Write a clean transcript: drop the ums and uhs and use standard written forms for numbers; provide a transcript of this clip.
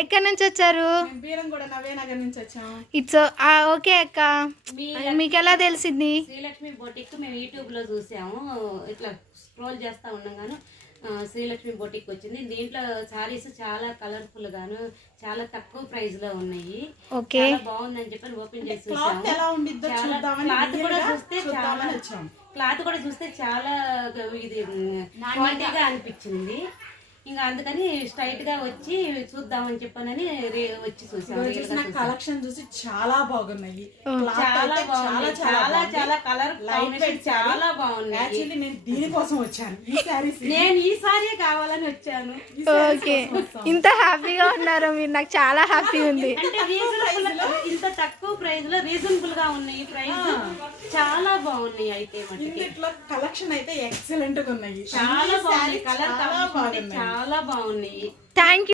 ఎక్కడి నుంచి వచ్చారు? ఇట్స్ ఓకే అక్క. మీకు ఎలా తెలిసింది? శ్రీలక్ష్మి బొటిక్ మేము యూట్యూబ్ లో చూసాము. ఇట్లా స్క్రోల్ చేస్తా ఉన్నాగాను శ్రీలక్ష్మి బొటిక్ వచ్చింది. దీంట్లో సారీస్ చాలా కలర్ఫుల్ గాను చాలా తక్కువ ప్రైస్ లో ఉన్నాయి. చాలా బాగుందని చెప్పి ఓపెన్ చేసి చూసాము. క్లాత్ కూడా చూస్తే చాలా ఇది క్వాలిటీగా అనిపించింది. ఇంకా అందుకని స్ట్రైట్ గా వచ్చి చూద్దామని చెప్పానని వచ్చి చూసాను. కలెక్షన్ చూసి చాలా బాగున్నాయి. చాలా బాగున్నాయి. చాలా చాలా కలర్ చాలా బాగున్నాయి. యాక్చువల్లీ నేను దీనికోసం వచ్చాను. నేను ఈ సారీ కావాలని వచ్చాను. ఓకే, ఇంత హ్యాపీగా ఉన్నారు మీరు, నాకు చాలా హ్యాపీ ఉంది. అంటే రీజనబుల్, ఇంత తక్కువ ప్రైస్ లో రీజనబుల్ గా ఉన్నాయి. ప్రైస్ చాలా బాగున్నాయి. అయితే ఇట్లా కలెక్షన్ అయితే ఎక్సలెంట్ గా ఉన్నాయి. చాలా బాగున్నాయి. కలర్ చాలా బాగున్నాయి. Thank you.